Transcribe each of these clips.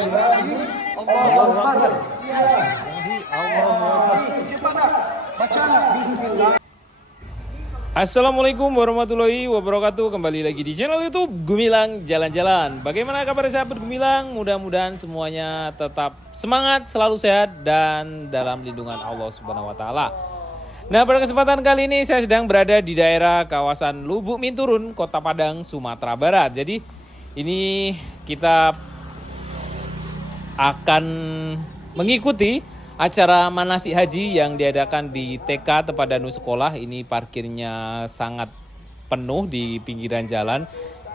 Allahu Akbar. Assalamualaikum warahmatullahi wabarakatuh. Kembali lagi di channel YouTube Gumilang Jalan-Jalan. Bagaimana kabar sahabat Gumilang? Mudah-mudahan semuanya tetap semangat, selalu sehat dan dalam lindungan Allah Subhanahu wa taala. Nah, pada kesempatan kali ini saya sedang berada di daerah kawasan Lubuk Minturun, Kota Padang, Sumatera Barat. Jadi ini kita akan mengikuti acara manasik haji yang diadakan di TK Tepadanu Sekolah. Ini parkirnya sangat penuh di pinggiran jalan.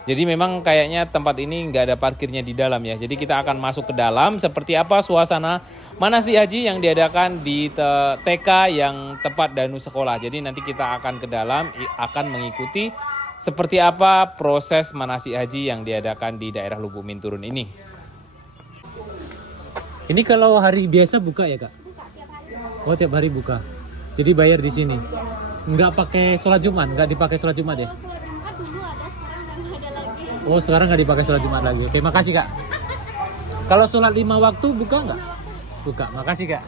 Jadi memang kayaknya tempat ini nggak ada parkirnya di dalam ya. Jadi kita akan masuk ke dalam seperti apa suasana manasik haji yang diadakan di TK yang Tepadanu Sekolah. Jadi nanti kita akan ke dalam, akan mengikuti seperti apa proses manasik haji yang diadakan di daerah Lubuk Minturun ini. Ini kalau hari biasa buka ya Kak? Buka tiap hari. Oh, tiap hari buka. Jadi bayar di sini. Nggak pakai sholat Jumat, nggak dipakai sholat Jumat ya? Kalau sholat Jumat dulu ada, sekarang udah nggak ada lagi. Oh, sekarang nggak dipakai sholat Jumat lagi. Oke, makasih Kak. Kalau sholat 5 waktu buka nggak? Buka, makasih Kak.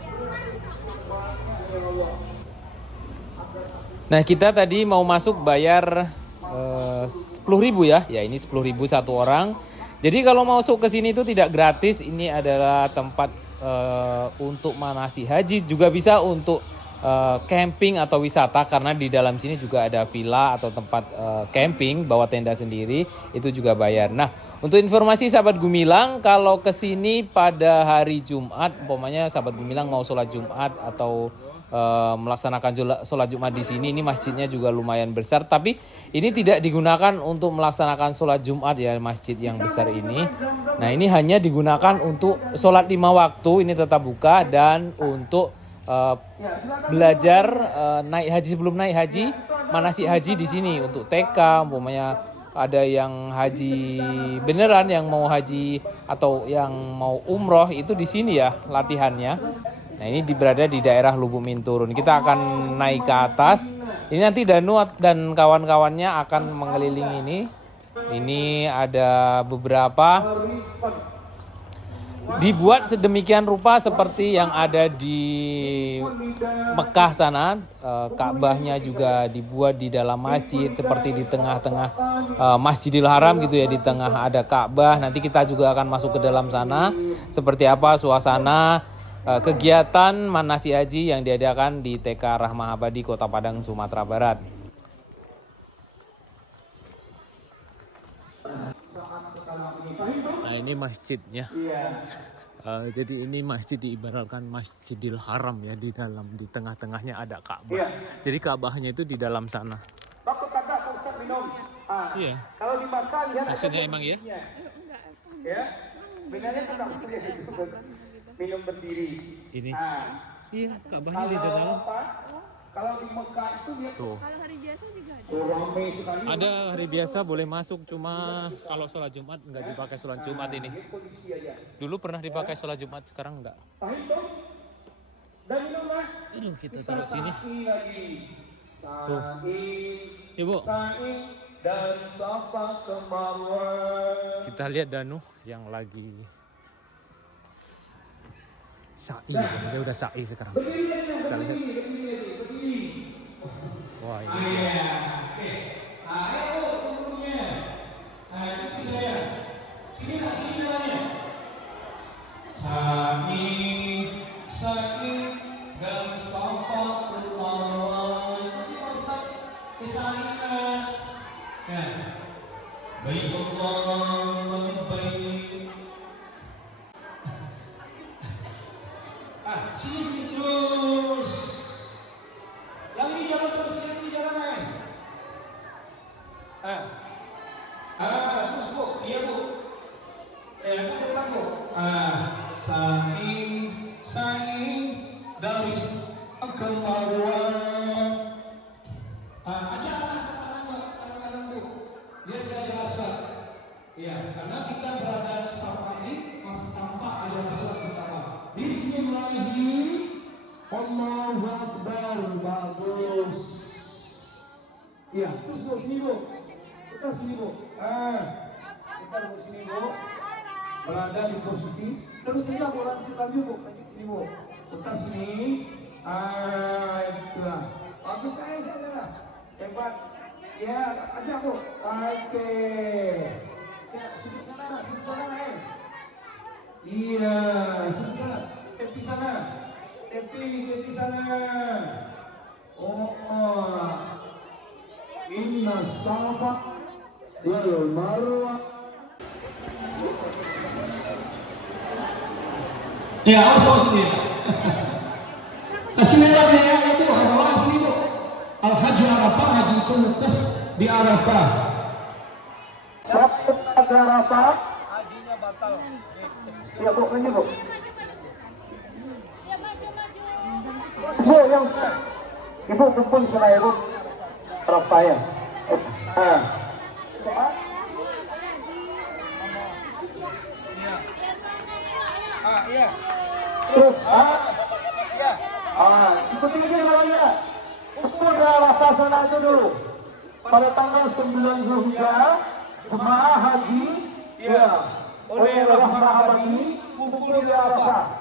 Nah, kita tadi mau masuk bayar 10.000 ya. Ya, ini 10.000 satu orang. Jadi kalau mau masuk ke sini itu tidak gratis. Ini adalah tempat untuk manasik haji, juga bisa untuk camping atau wisata, karena di dalam sini juga ada villa atau tempat camping bawa tenda sendiri, itu juga bayar. Nah, untuk informasi sahabat Gumilang, kalau ke sini pada hari Jumat, umpamanya sahabat Gumilang mau sholat Jumat atau melaksanakan sholat Jumat di sini, ini masjidnya juga lumayan besar, tapi ini tidak digunakan untuk melaksanakan sholat Jumat ya, masjid yang besar ini. Nah, ini hanya digunakan untuk sholat 5 waktu, ini tetap buka, dan untuk belajar naik haji, sebelum naik haji, manasik haji di sini untuk TK, umpamanya ada yang haji beneran, yang mau haji atau yang mau umroh, itu di sini ya latihannya. Nah, ini berada di daerah Lubuk Minturun. Kita akan naik ke atas. Ini nanti Danu dan kawan-kawannya akan mengelilingi ini. Ini ada beberapa dibuat sedemikian rupa seperti yang ada di Mekah sana. Ka'bahnya juga dibuat di dalam masjid, seperti di tengah-tengah Masjidil Haram gitu ya, di tengah ada Ka'bah. Nanti kita juga akan masuk ke dalam sana. Seperti apa suasana kegiatan manasik haji yang diadakan di TK Rahmah Abadi, Kota Padang, Sumatera Barat. Nah, ini masjidnya. Jadi ini masjid diibaratkan Masjidil Haram ya, di dalam, di tengah-tengahnya ada Ka'bah. Jadi Ka'bahnya itu di dalam sana. Iya. Kalau dimakan ya. Maksudnya emang ya? Ya. Benarnya kan minum berdiri. Ini. Iya, Ka'bahnya di dalam. Kalau di Mekah itu dia tuh. Kalau hari biasa juga ada. Ada hari biasa boleh masuk, cuma kalau sholat Jumat nggak dipakai sholat Jumat ini. Dulu pernah dipakai sholat Jumat, sekarang nggak. Aduh, kita taruh sini. Tuh. Ibu. Kita lihat Danu yang lagi sa'i, dia udah sa'i sekarang. Kita lihat. Wah, ini. Sini terus. Yang ini jalan terus, ini jalan terus Bu, iya Bu. Itu depan Bu. Saing dari kemaruan. Ada anak-anak Bu, biar tidak terasa. Ya, karena kita berada di sampah ini masih tampak ada masalah utama. Bismillahirrahmanirrahim. Allahu Akbar. Bagus. Iya, terus Bu, sini Bu. Kita sini Bu. Kita Bu sini Bu. berada di posisi terus saja Bu, lanjut lagi Bu, lanjut sini Bu, putar sini. Itulah bagus sekali saja, hebat ya, aja Bu. Oke, sudut sana iya, sudut sana, tepi sana, tepi sana. Inna safa wal marwa. Ya, awas nih. Kasih lihatnya ya, itu awas nih Bu. Al-Hajj Arafah, haji itu wukuf di Arafah. Siapa di Arafah? Hajinya batal. Ya Bu, ini Bu. Bu, yang Ibu kumpul sana ya Bu. Arafah ya. Iya. Terus iya. Ikuti aja namanya. Ukur Arafah sana aja dulu. Pada tanggal 9 Zulhijjah, jemaah haji ya oleh Rahmah ini kumpul di Arafah.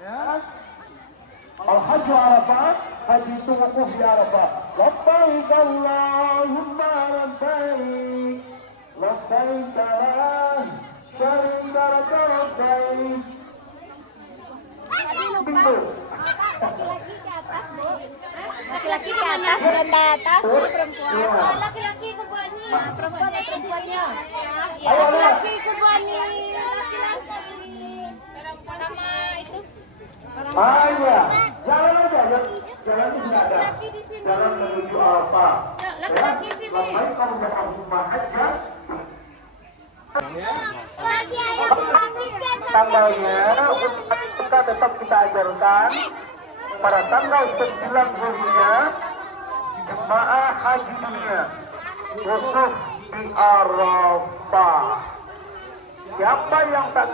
Ya. Al-Hajj Arafah, haji itu wukuf di Arafah. Labbaik Allahumma labbaik, labbaik la syarika lak labbaik. Laki-laki ke atas, benda atas, perempuan. Oh, laki-laki ke bawah nih, perempuannya. Laki-laki ke bawah nih, laki-laki. Sama itu. Iya, jalan aja, jalan itu sudah ada. Jalan menuju Arafah. Laki-laki sini. Labbaik Allahumma hajjan. Tanggalnya kita tetap kita ajarkan pada tanggal 9 Zulhijjah jemaah haji dunia wukuf di Arafah. Siapa yang tak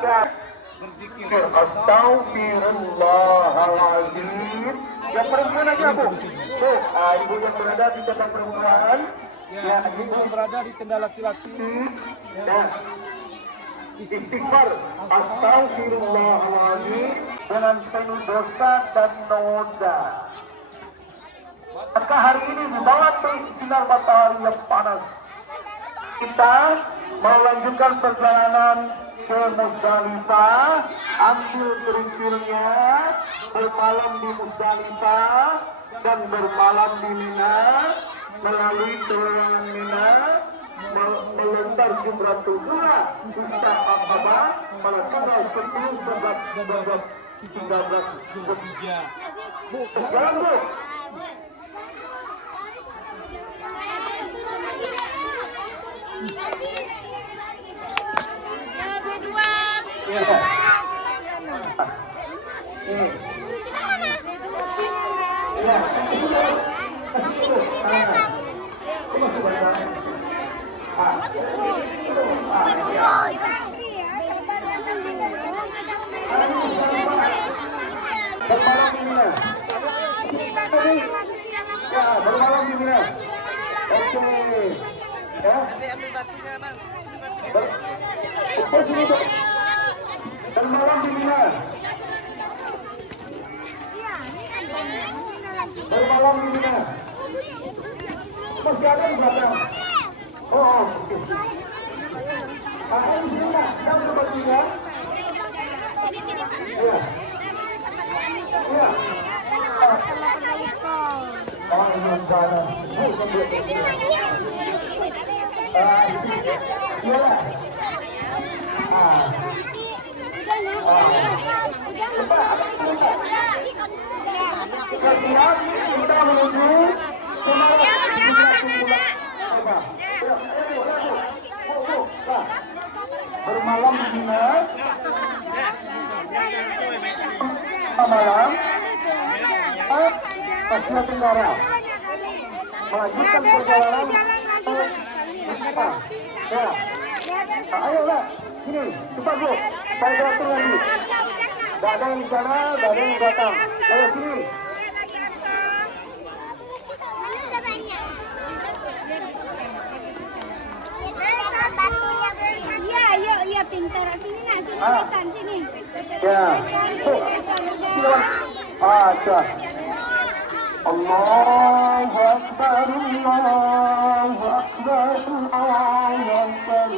berzikir Astaghfirullahaladzim, yang perempuan aja Bu. Tuh, ibu yang berada di tempat perempuan, ya, ibu yang berada di tenda laki-laki. Ya. Istighfar Astaghfirullahaladzim dengan penuh dosa dan noda. Maka hari ini di bawah sinar matahari yang panas, kita melanjutkan perjalanan ke Musdalifah, ambil kerikilnya, bermalam di Musdalifah dan bermalam di Mina, melalui terowongan Mina, melontar Jumratul Ula, Ustaz Aqabah pada tanggal 10, 11, 12, 13 Zulhijjah. Jalan Bu. Bermalam di Mina. Ya, bermalam di Mina. Oke. Ya. Bermalam di Mina. Bermalam di Mina. Masih ada di belakang. Oh, oke. Ada di sini Mas, yang sepertinya. Iya. Iya. Oh, ini sana. Iya. Siap, kita menuju bermalam di Mina. Malam Asia Tenggara melanjutkan perjalanan. Ya, ayolah sini cepat Bu, saya datang lagi. Gak ada yang di sana, gak ada yang datang. Ayo sini. Iya, iya, pintar. Sini nak, sini. Tristan sini. Ya. Tuh. Ada. Allahu Akbar, Allahu Akbar, Allahu Akbar.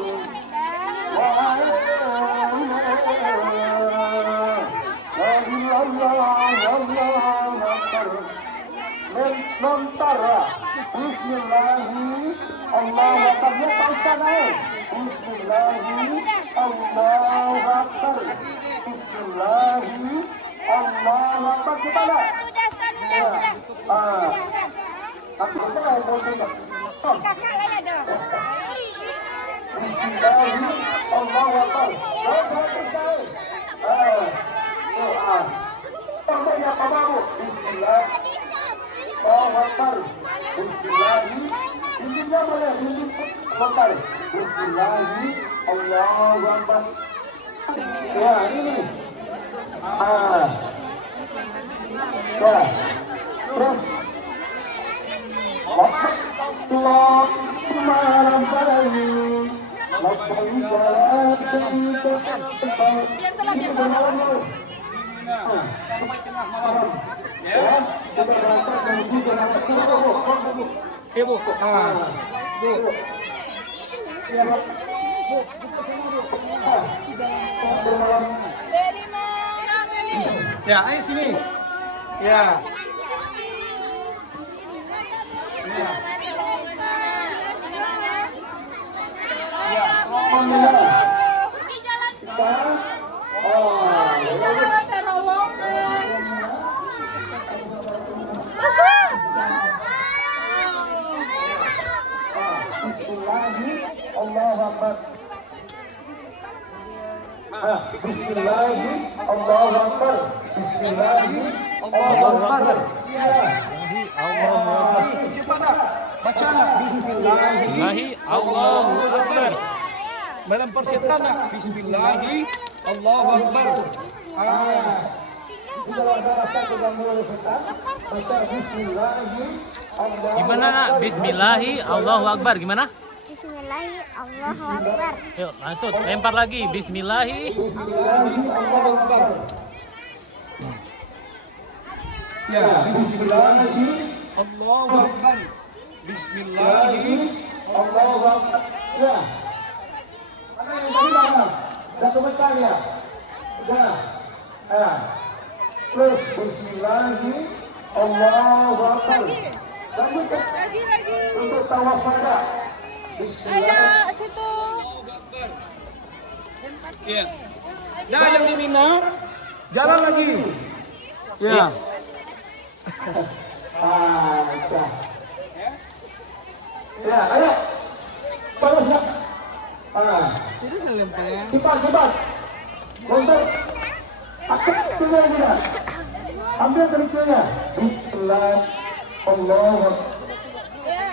Mentara. Bismillahi, Allahu Akbar. Bismillahi, Allahu Akbar. Bismillahi, Allahu Akbar. Gimana? Ya. Aku mau bodoh. Bismillahi, Allahu Akbar. Doa. Tambahnya apa mau? Bismillah, Allahu Akbar. Bismillahi, intinya boleh, bentar. Bismillahi, Allahu Akbar. Ya, ini. Ya. Terus. Allahumma rabbani. Ya, ayo sini. Ya. Allahu Akbar. Bismillahi, Allahu Akbar. Bismillahi, Allahu Akbar. Baca nak. Bismillahi Allahu Akbar. Dalam persiapan nak. Bismillahi, Allahu Akbar. Gimana nak? Bismillahi Allahu Akbar. Gimana? Bismillahi Allahu Akbar. Yuk, langsung lempar lagi. Bismillahi. Ya, Bismillahi, Allahu Akbar. Bismillahi, Allahu Akbar. Ya. Ada yang bagaimana? Dah kebetulannya. Dah. Terus Bismillahi, Allahu Akbar. Lagi. Untuk tawaf pada. Bismillah. Situ. ya. Nah, yang di Mina, jalan lagi. Ya. Bis. Ya, ayo. Bagus nak. Cepat. Untuk akak tinggal dia. Ambil kerikilnya. Bismillah, Allahu Akbar.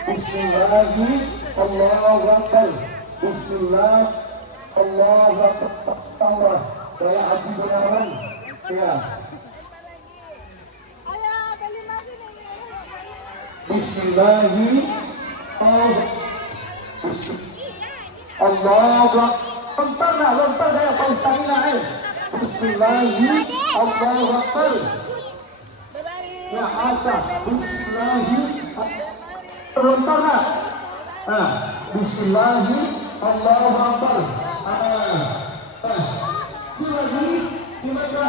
Bismillahi, Allahu Akbar. Bismillah, Allahu Akbar. Saya Haji Gunawan. Ya. Bismillahi, Allahu Akbar. Lontar saya Pak Ustazina. Bismillahi, Allahu Akbar. Ya asa. Bismillahi, lontar. Bismillahi, Allahu Akbar. Gimana?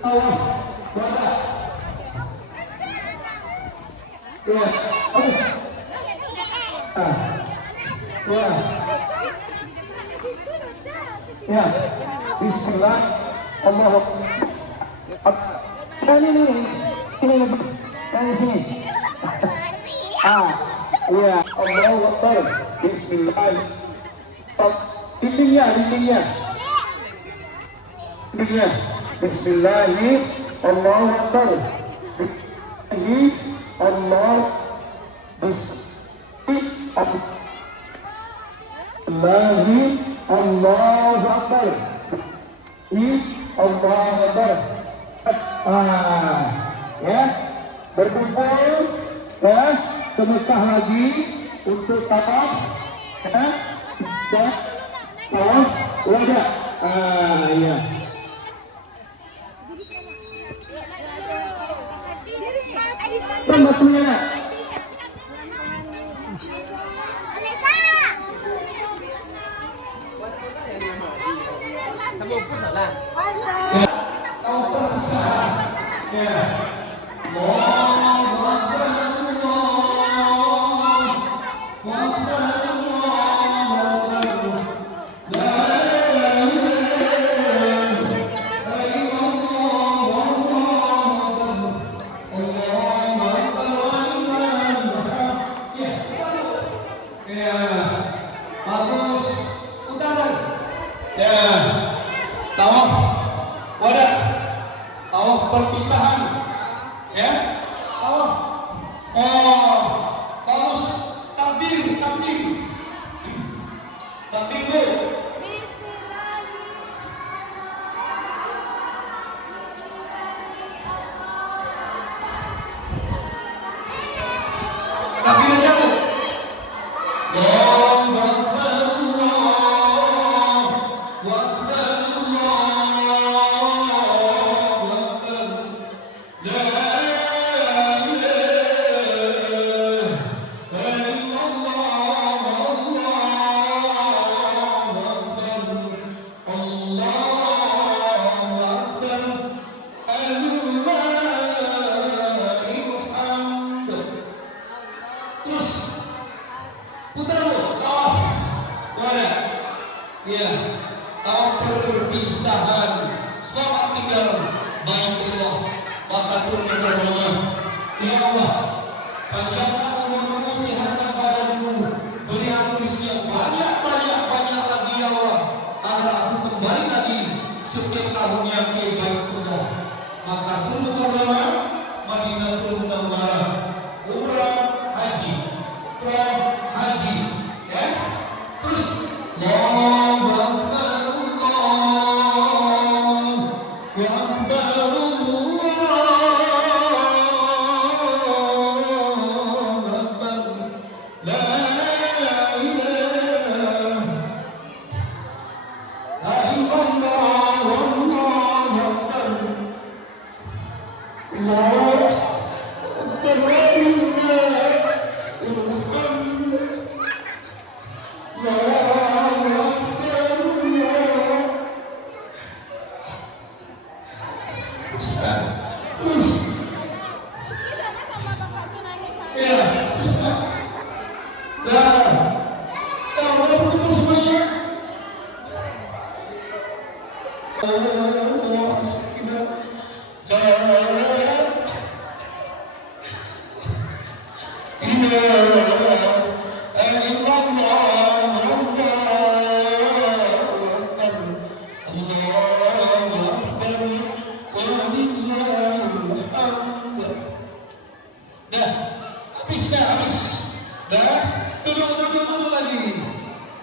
Awas, baca. Ya, ya, Bismillah, Allahu Akbar. Ini, sini. Ya, Allahu Akbar. Bismillah. Dindingnya. Bismillahi, Allahu Akbar. Bismillahi, Allah. Bismillahi, Allahu Akbar. Allahu Akbar. Ya, berkumpul ya ke Mekah lagi untuk tawaf ya, dan tawaf wajah. Iya. Batunya nak. Tawaf wadah, tawaf perpisahan, ya, tawaf. Oh, bagus. Takbir, takbir, takbir bu. Takbir aja bu. Allahu Akbar, Allahu Akbar, Allahu Akbar. La ilaha illallah, Allahu Akbar, Allahu Akbar. Alillahil hamd. Terus putar bu, tawaf wadah, ya, tawaf perpisahan. Selamat tinggal Baitullah, Bakatul Mukarramah. Ya Allah, panjangkan umurmu, sehatkan badanmu, beri aku rezeki yang banyak lagi ya Allah, agar aku kembali lagi setiap tahunnya ke Baitullah, Bakatul Mukarramah, Madinatul Munawwarah, umrah haji, haji, ya. Terus Allahu Akbar, Allahu Akbar, Allahu Akbar. La ilaha illallah, Allahu Akbar, Allahu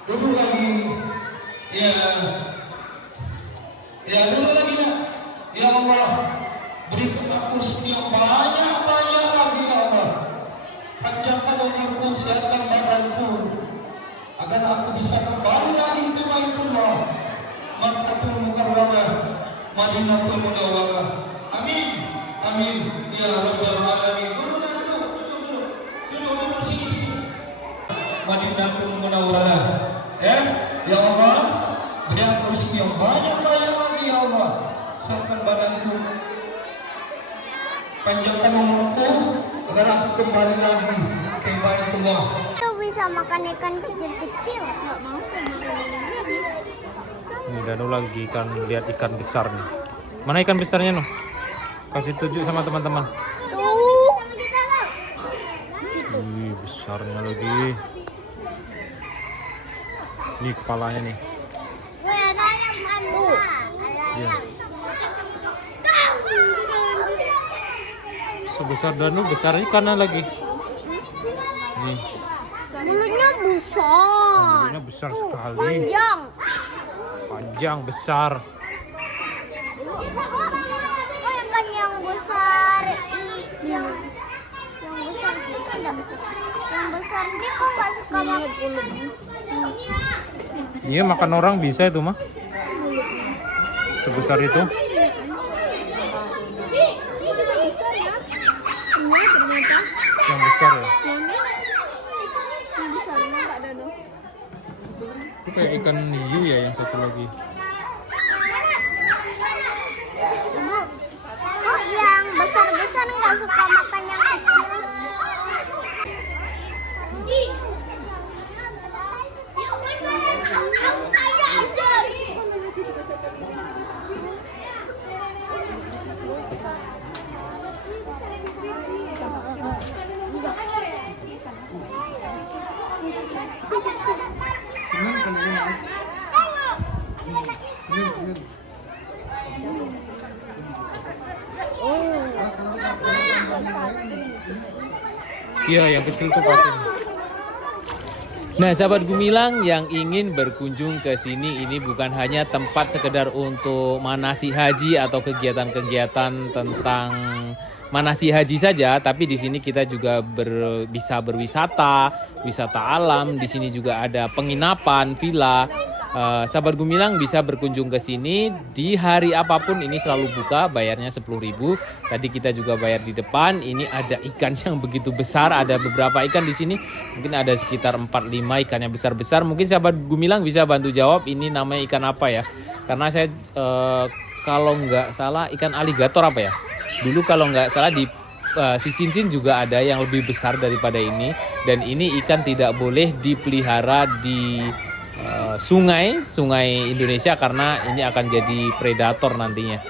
Duduk lagi. Ya. Ya, duduk lagi nak. Ya Allah, berikan aku rezeki yang banyak lagi ya Allah. Panjangkan umurku, sehatkan badanku, agar aku bisa kembali lagi ke Baitullah, Makkatul Mukarramah, Madinatul Munawwarah. Amin. Amin. Ya Rabbal Alamin. Duduk sini. Madinatul Munawwarah. Ya Allah, beri aku rezeki yang banyak lagi ya Allah. Sehatkan badanku, panjangkan umurku, agar aku kembali lagi ke Baitullah. Kita bisa makan ikan kecil-kecil. Nggak mau makan lagi. Ini Danu lagi lihat ikan besar nih. Mana ikan besarnya Nuh? Kasih tunjuk sama teman-teman. Tuh. Wih, besarnya lagi. Ini kepalanya nih. Wih, ada ayam tuh. Ya. Sebesar Danu, besarnya karena lagi. Nih, Mulutnya besar. mulutnya besar Tuh, sekali. panjang. Panjang, besar. Oh, ikan yang besar. Yang besar itu kan enggak besar. Yang besar ini kok nggak suka makan mulutnya. Iya, makan orang bisa itu mah. Mulutnya sebesar itu. Besar ya. Ini ternyata. Yang besar ya. Mana? Yang besarnya Pak Dono. Itu kayak ikan hiu ya yang satu lagi. Oh, yang besar-besar nggak suka makan yang kecil. Iya, yang kecil tuh patin. Nah, sahabat Gumilang yang ingin berkunjung ke sini, ini bukan hanya tempat sekedar untuk manasik haji atau kegiatan-kegiatan tentang manasik haji saja, tapi di sini kita juga bisa berwisata, wisata alam. Di sini juga ada penginapan, villa. Sahabat Gumilang bisa berkunjung ke sini di hari apapun, ini selalu buka, bayarnya 10.000. Tadi kita juga bayar di depan. Ini ada ikan yang begitu besar, ada beberapa ikan di sini. Mungkin ada sekitar 4-5 ikan yang besar-besar. Mungkin sahabat Gumilang bisa bantu jawab ini namanya ikan apa ya? Karena saya kalau nggak salah ikan aligator apa ya? Dulu kalau nggak salah di si cincin juga ada yang lebih besar daripada ini. Dan ini ikan tidak boleh dipelihara di sungai Indonesia karena ini akan jadi predator nantinya.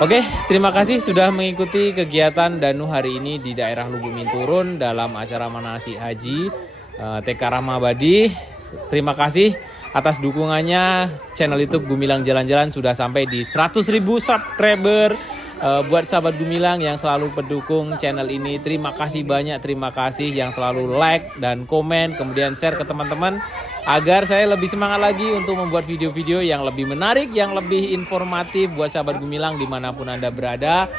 Oke, terima kasih sudah mengikuti kegiatan Danu hari ini di daerah Lubu Minturun dalam acara manasik haji TK Rahmabadi. Terima kasih atas dukungannya. Channel YouTube Gumilang Jalan-Jalan sudah sampai di 100.000 subscriber. Buat sahabat Gumilang yang selalu pendukung channel ini, terima kasih banyak, terima kasih yang selalu like dan komen, kemudian share ke teman-teman agar saya lebih semangat lagi untuk membuat video-video yang lebih menarik, yang lebih informatif buat sahabat Gumilang dimanapun Anda berada.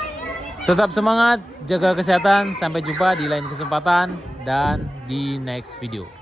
Tetap semangat, jaga kesehatan, sampai jumpa di lain kesempatan dan di next video.